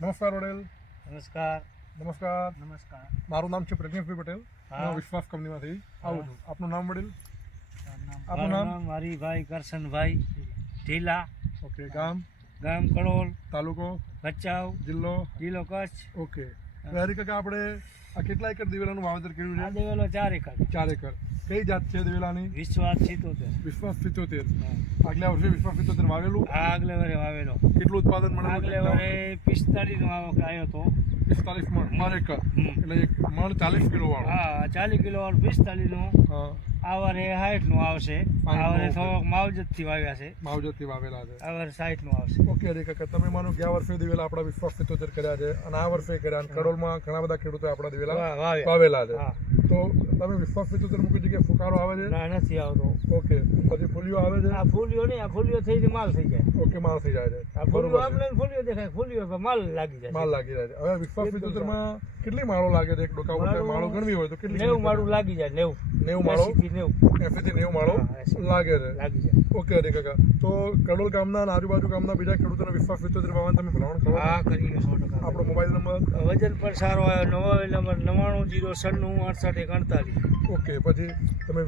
નમસ્કાર વડેલ. નમસ્કાર. નમસ્કાર. નમસ્કાર. મારું નામ છે પ્રજ્ઞેશભાઈ પટેલ. હા. હું વિશ્વાસ કંપનીમાંથી આવું છું. આપનું નામ વડેલ? મારું નામ હરિભાઈ કરશનભાઈ ઢીલા. ઓકે. ગામ? ગામ કડોલ, તાલુકો? ભચાઉ, જિલ્લો? જિલ્લો કચ્છ. ઓકે. હરી કાકા, આપણે આ કેટલા એકર દિવેલાનું વાવેતર કર્યું આ છે? દેવેલો 4 એકર. 4 એકર. કઈ જાત છે દિવેલાની? વિશ્વાસ 77. વિશ્વાસ 77. આગલા વર્ષે વિશ્વાસ 77 વાવેલું. આ આગલે વરે વાવેલો. કેટલું ઉત્પાદન મળે? આગલે વરે 45 નો આવક આવ્યો તો. 45 મણ પર એકર. એટલે એક મણ 40 કિલો વાળો. હા, 40 કિલો વાળો 45 નો. હા. આ વરે 60 નું આવશે. આ વરે થોડોક માવજત થી વાવ્યા છે. માવજતથી વાવેલા છે. આ વરે 60 નું આવશે. ઓકે હરી કાકા, તમે માનો ગયા વર્ષે દિવેલા આપણા વિશ્વાસ 77 કર્યા છે અને આ વર્ષે કર્યા, અને કડોલમાં ઘણા બધા ખેડૂતો આપણા દિવેલા વાવેલા છે. હા. તો તમે વિશ્વાસ 77 માં કોઈ જગ્યાએ ફુકારો આવે છે? ના, નથી આવતો. ઓકે. પછી ફૂલીઓ આવે છે? આ ફૂલીઓ નહીં, આ ફૂલીઓ થઈ માલ થઈ જાય. ઓકે, માલ થઈ જાય છે. આ ફૂલીઓ આપણે ફૂલીઓ દેખાય, ફૂલીઓ પર માલ લાગી જાય. માલ લાગી જાય છે. હવે વિશ્વાસ 77 માં કેટલી માળો લાગે છે? એક ડોકા ઉપર માળો ગણવી હોય તો કેટલી? 90 માળું લાગી જાય. 90 માળો? 80 થી 90. 80 થી 90 માળો લાગે છે. લાગી જાય. ઓકે હરી કાકા, તો કડોલ ગામના અને આજુબાજુ ગામના બીજા ખેડૂતોને વિશ્વાસ 77 વાવવાનું તમે ભલામણ કરો? હા, કરીએ 100%. આપણો મોબાઈલ નંબર? વજન પર સારો આવ્યો. Mobile number 99096861. ઓકે. પછી તમે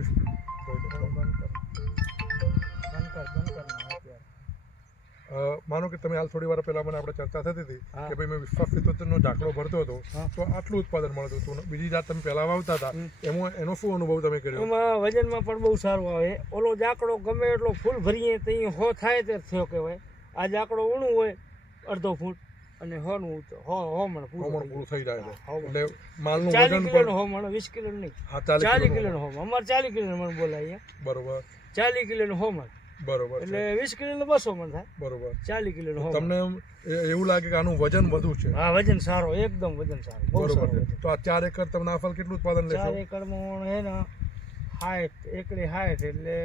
માનો કે તમે હાલ થોડી વાર પહેલા મને આપણે ચર્ચા થતી હતી કે ભાઈ મેં વિશ્વાસ 77 નો ઝાકડો ભરતો હતો તો આટલું ઉત્પાદન મળતું હતું. બીજી જાત તમે પહેલા વાવતા હતા એમાં એનો શું અનુભવ તમે કર્યો? એમાં વજનમાં પણ બહુ સારું આવે. ઓલો જાકડો ગમે એટલો ફૂલ ભરીએ તો હો થાય તે થયો કહેવાય. આ જાકડો ઊણું હોય અડધો ફૂટ અને હોનું હોમણ પૂરું થઈ જાય છે. એટલે માલનું 40 વજન કિલો નો હોમણ, 20 કિલો નહીં. હા, 40 કિલો નો હોમણ. અમારે 40 કિલો મણ બોલાય. બરોબર. 40 કિલો નો હોમણ બરોબર. એટલે 20 કિલો નો 200 મણ થાય. બરોબર. 40 કિલો નો તમને એવું લાગે કે આનું વજન વધુ છે? હા, વજન સારો, એકદમ વજન સારું. બરોબર છે. તો આ 4 એકર તમને આ ફળ કેટલું ઉત્પાદન લેશો? 4 એકરમાં હે ને 60 એકડી 60 એટલે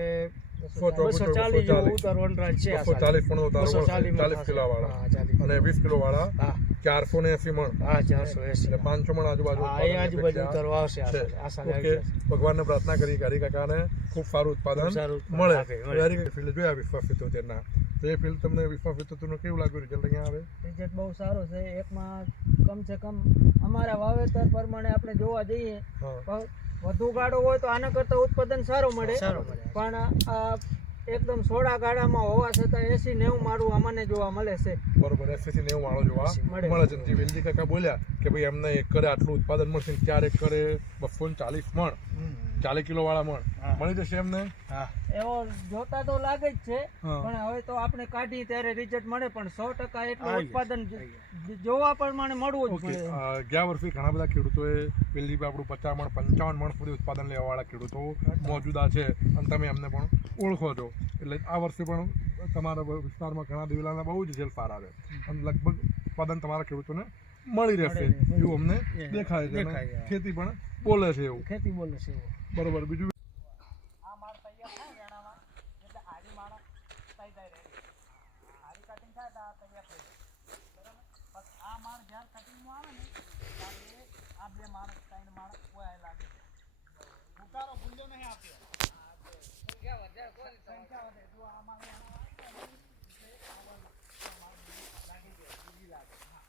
240 જેવો ઉતારવાનું રાજ છે. 240 પણ ઉતારો 40 કિલો વાળા અને 20 કિલો વાળા 480 મણ. હા, 480 એટલે 500 મણ આજુબાજુ આજુબાજુ ઉતારો આવશે. ઓકે. ભગવાનને પ્રાર્થના કરી હરી કાકાને ખૂબ સારું ઉત્પાદન મળે. હરી કાકા ફિલ્ડ જોયા વિશ્વાસ 77 ના, તો એ ફિલ્ડ તમને વિશ્વાસ 77 નું કેવું લાગ્યું? રિઝલ્ટ અહીંયા આવે? રિઝલ્ટ બહુ સારો છે. એકમાં કમ સે કમ અમારા વાવેતર પ્રમાણે આપણે જોવા જઈએ વધુ ગાળો હોય તો આના કરતા ઉત્પાદન સારું મળે. પણ આ એકદમ સોડા ગાળામાં હોવા છતાં 80-90 માળું અમને જોવા મળે છે. બરોબર. 80 થી 90 માળો જોવા મળે છે. જે વેલજી કાકા બોલ્યા કે ભાઈ અમને એકરે આટલું ઉત્પાદન મળશે, 4 એકરે 240 મણ 40 કિલો વાળા મણ મળી જશે એમને? એવો જોતા તો લાગે જ છે, પણ હવે તો આપણે કાઢી ત્યારે રિઝલ્ટ મળે. પણ 100% એટલું ઉત્પાદન જોવા પ્રમાણે મળવું જ પડે. ગયા વર્ષે ઘણા બધા ખેડૂતોએ પેલી આપણું 50 મણ 55 મણ સુધી ઉત્પાદન લેવા વાળા ખેડૂતો મોજુદા છે અને તમે એમને પણ ઓળખો છો. એટલે આ વર્ષે પણ તમારા વિસ્તારમાં ઘણા દિવેલાના બહુ જ રિઝલ્ટ સારા છે અને લગભગ ઉત્પાદન તમારા ખેડૂતોને મળી રહેશે એવું અમને દેખાય છે. ખેતી પણ બોલે છે એવું. ખેતી બોલે છે એવું. બરોબર. બીજું આ માળ તૈયાર થાય વેણામાં એટલે આરી માળ થઈ જાય રેડી. આરી કટિંગ થાય તો આ તૈયાર થઈ જાય. બરાબર. પછી આ માળ જ્યારે કટિંગમાં આવે ને ત્યારે આ બે માળ 3 માળ કોઈ લાગે. ઉતારો ભૂલ્યો નહીં આપે. સંખ્યા વધે કોઈ સંખ્યા વધે. જો આ માળ લાગી જાય બીજી લાગે. હા,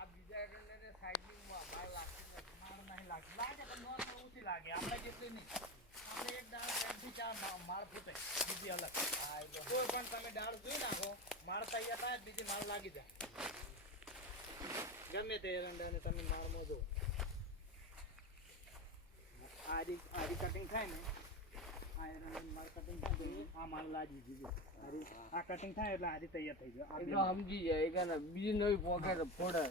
આ બીજા એટલે સાઈડની માળ લાગતી નથી. માળ નહીં લાગે. લાગે પણ નોર્મલ ઓછી લાગે. આપણે જેટલી નહીં. આપણે એક દાળ 3 થી 4 માળ ફૂટે બીજી અલગ. કોઈ પણ તમે દાળ જોઈ નાખો, માળ તૈયાર થાય બીજી માળ લાગી જાય. ગમે તે એરંડાને તમે માળમાં જો આરી કટિંગ થાય ને, આ એરંડાની માળ કટિંગ થાય તો આ માળ લાગી દીધી. આ કટિંગ થાય એટલે આરી તૈયાર થઈ જાય. સમજી જાય બીજી નવી પોકેટ ફોડે.